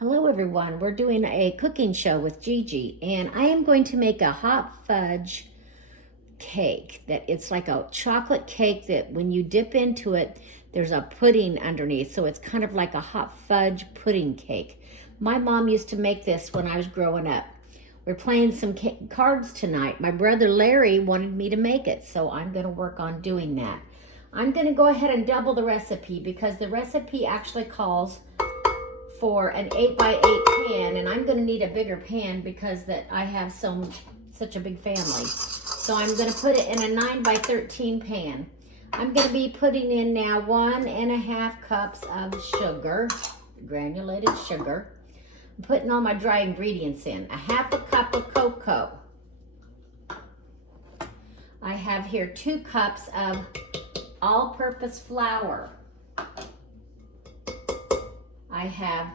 Hello everyone, we're doing a cooking show with Gigi and I am going to make a hot fudge cake that it's like a chocolate cake that when you dip into it, there's a pudding underneath. So it's kind of like a hot fudge pudding cake. My mom used to make this when I was growing up. We're playing some cards tonight. My brother Larry wanted me to make it, so I'm going to work on doing that. I'm going to go ahead and double the recipe because the recipe actually calls for an 8x8 pan, and I'm going to need a bigger pan because that I have such a big family. So I'm going to put it in a 9x13 pan. I'm going to be putting in now 1.5 cups of sugar, granulated sugar. I'm putting all my dry ingredients in. 1/2 cup of cocoa. I have here 2 cups of all-purpose flour. I have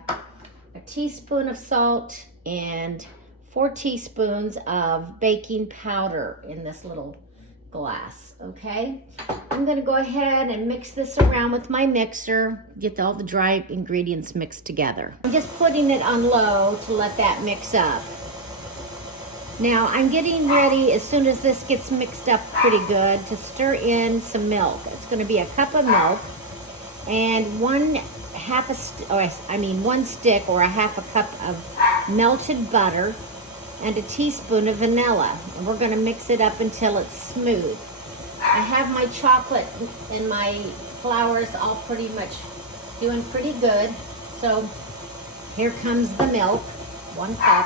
a teaspoon of salt and 4 teaspoons of baking powder in this little glass, okay? I'm gonna go ahead and mix this around with my mixer, get all the dry ingredients mixed together. I'm just putting it on low to let that mix up. Now I'm getting ready, as soon as this gets mixed up pretty good, to stir in some milk. It's gonna be a cup of milk and 1 stick or 1/2 cup of melted butter and a teaspoon of vanilla. And we're gonna mix it up until it's smooth. I have my chocolate and my flours all pretty much doing pretty good. So here comes the milk, 1 cup.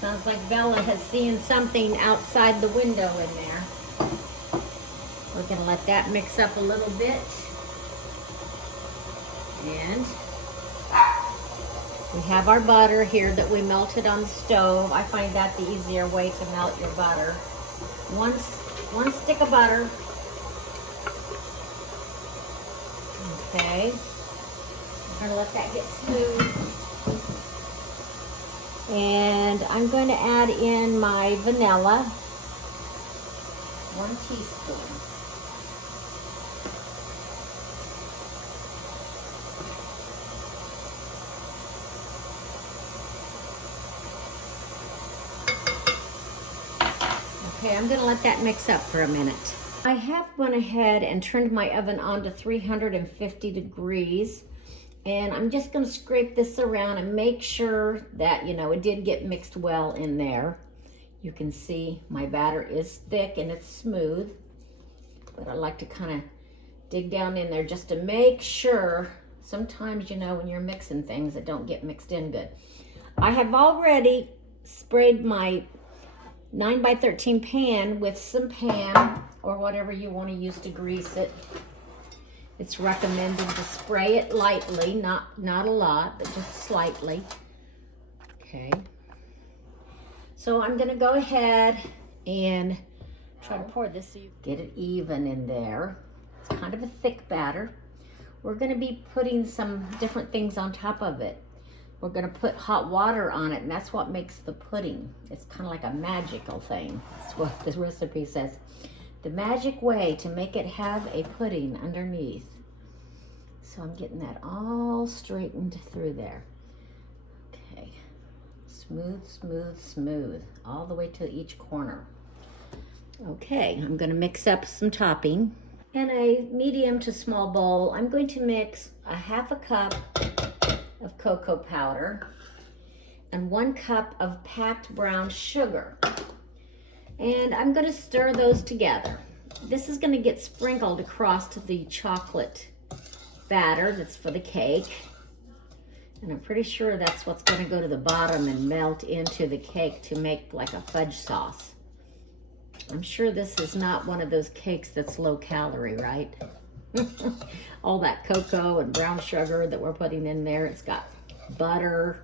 Sounds like Bella has seen something outside the window in there. We're gonna let that mix up a little bit. And we have our butter here that we melted on the stove. I find that the easier way to melt your butter. One stick of butter. Okay. I'm gonna let that get smooth. And I'm going to add in my vanilla. 1 teaspoon. Okay, I'm gonna let that mix up for a minute. I have went ahead and turned my oven on to 350 degrees, and I'm just gonna scrape this around and make sure that, it did get mixed well in there. You can see my batter is thick and it's smooth, but I like to kind of dig down in there just to make sure. Sometimes, when you're mixing things that don't get mixed in good. I have already sprayed my 9x13 pan with some Pam or whatever you want to use to grease it. It's recommended to spray it lightly, not a lot, but just slightly. Okay. So I'm going to go ahead and try to pour this so you get it even in there. It's kind of a thick batter. We're going to be putting some different things on top of it. We're going to put hot water on it, and that's what makes the pudding. It's kind of like a magical thing. That's what this recipe says. The magic way to make it have a pudding underneath. So I'm getting that all straightened through there. Okay. Smooth, smooth, smooth. All the way to each corner. Okay, I'm going to mix up some topping. In a medium to small bowl, I'm going to mix 1/2 cup of cocoa powder and 1 cup of packed brown sugar. And I'm going to stir those together. This is going to get sprinkled across to the chocolate batter that's for the cake. And I'm pretty sure that's what's going to go to the bottom and melt into the cake to make like a fudge sauce. I'm sure this is not one of those cakes that's low calorie, right? All that cocoa and brown sugar that we're putting in there. It's got butter.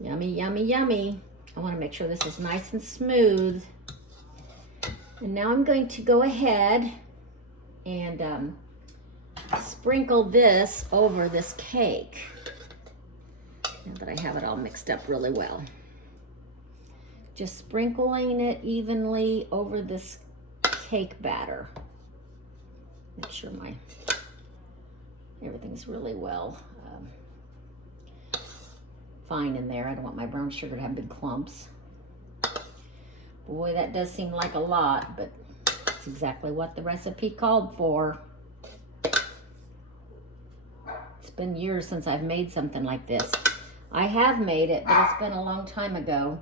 Yummy, yummy, yummy. I want to make sure this is nice and smooth. And now I'm going to go ahead and sprinkle this over this cake. Now that I have it all mixed up really well. Just sprinkling it evenly over this cake batter. Make sure everything's really well fine in there. I don't want my brown sugar to have big clumps. Boy, that does seem like a lot, but it's exactly what the recipe called for. It's been years since I've made something like this. I have made it, but it's been a long time ago.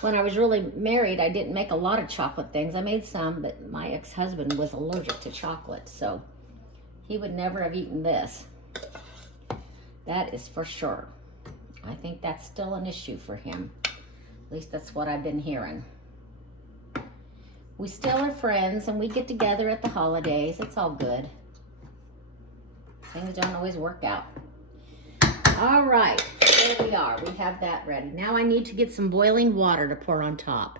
When I was really married, I didn't make a lot of chocolate things. I made some, but my ex-husband was allergic to chocolate, so he would never have eaten this. That is for sure. I think that's still an issue for him. At least that's what I've been hearing. We still are friends, and we get together at the holidays. It's all good. Things don't always work out. All right, there we are. We have that ready. Now I need to get some boiling water to pour on top.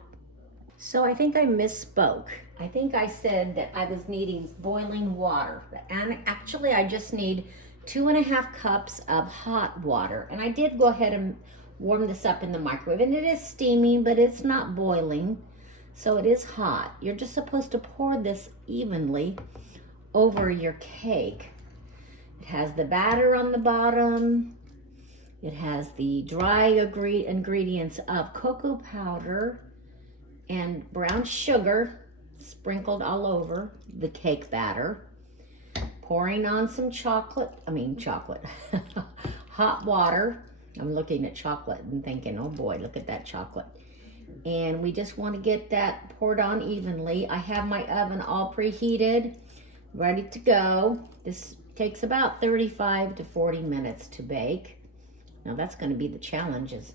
So I think I misspoke. I think I said that I was needing boiling water. And actually I just need 2.5 cups of hot water. And I did go ahead and warm this up in the microwave. And it is steaming, but it's not boiling. So it is hot. You're just supposed to pour this evenly over your cake. It has the batter on the bottom. It has the dry ingredients of cocoa powder and brown sugar sprinkled all over the cake batter. Pouring on some hot water. I'm looking at chocolate and thinking, oh boy, look at that chocolate. And we just want to get that poured on evenly. I have my oven all preheated, ready to go. This takes about 35 to 40 minutes to bake. Now that's going to be the challenge, is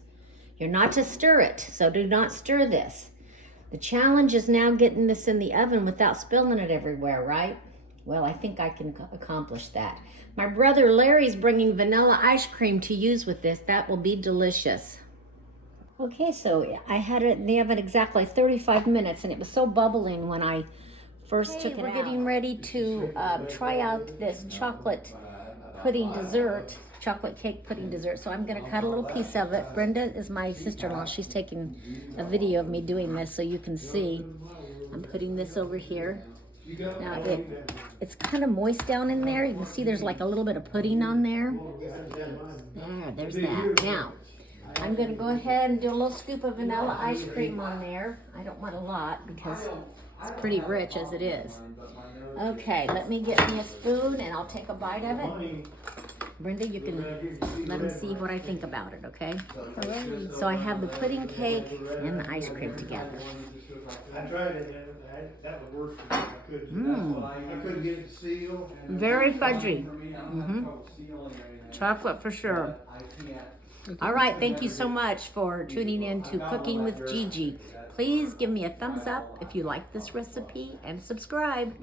you're not to stir it, so do not stir this. The challenge is now getting this in the oven without spilling it everywhere, right? Well, I think I can accomplish that. My brother Larry's bringing vanilla ice cream to use with this. That will be delicious. Okay, so I had it in the oven exactly 35 minutes, and it was so bubbling when I first took it out. We're getting ready to try out this chocolate pudding dessert, chocolate cake pudding dessert. So I'm going to cut a little piece of it. Brenda is my sister-in-law. She's taking a video of me doing this so you can see. I'm putting this over here. Now it's kind of moist down in there. You can see there's like a little bit of pudding on there. There's that. Now, I'm going to go ahead and do a little scoop of vanilla ice cream on there. I don't want a lot because it's pretty rich as it is. Okay, let me get me a spoon and I'll take a bite of it. Brenda, you can let them see what I think about it, okay? So I have the pudding cake and the ice cream together. I tried it. That would work for me. I couldn't get it to seal. Very fudgy. Chocolate for sure. All right, thank you so much for tuning in to Cooking with Gigi. Please give me a thumbs up if you like this recipe and subscribe.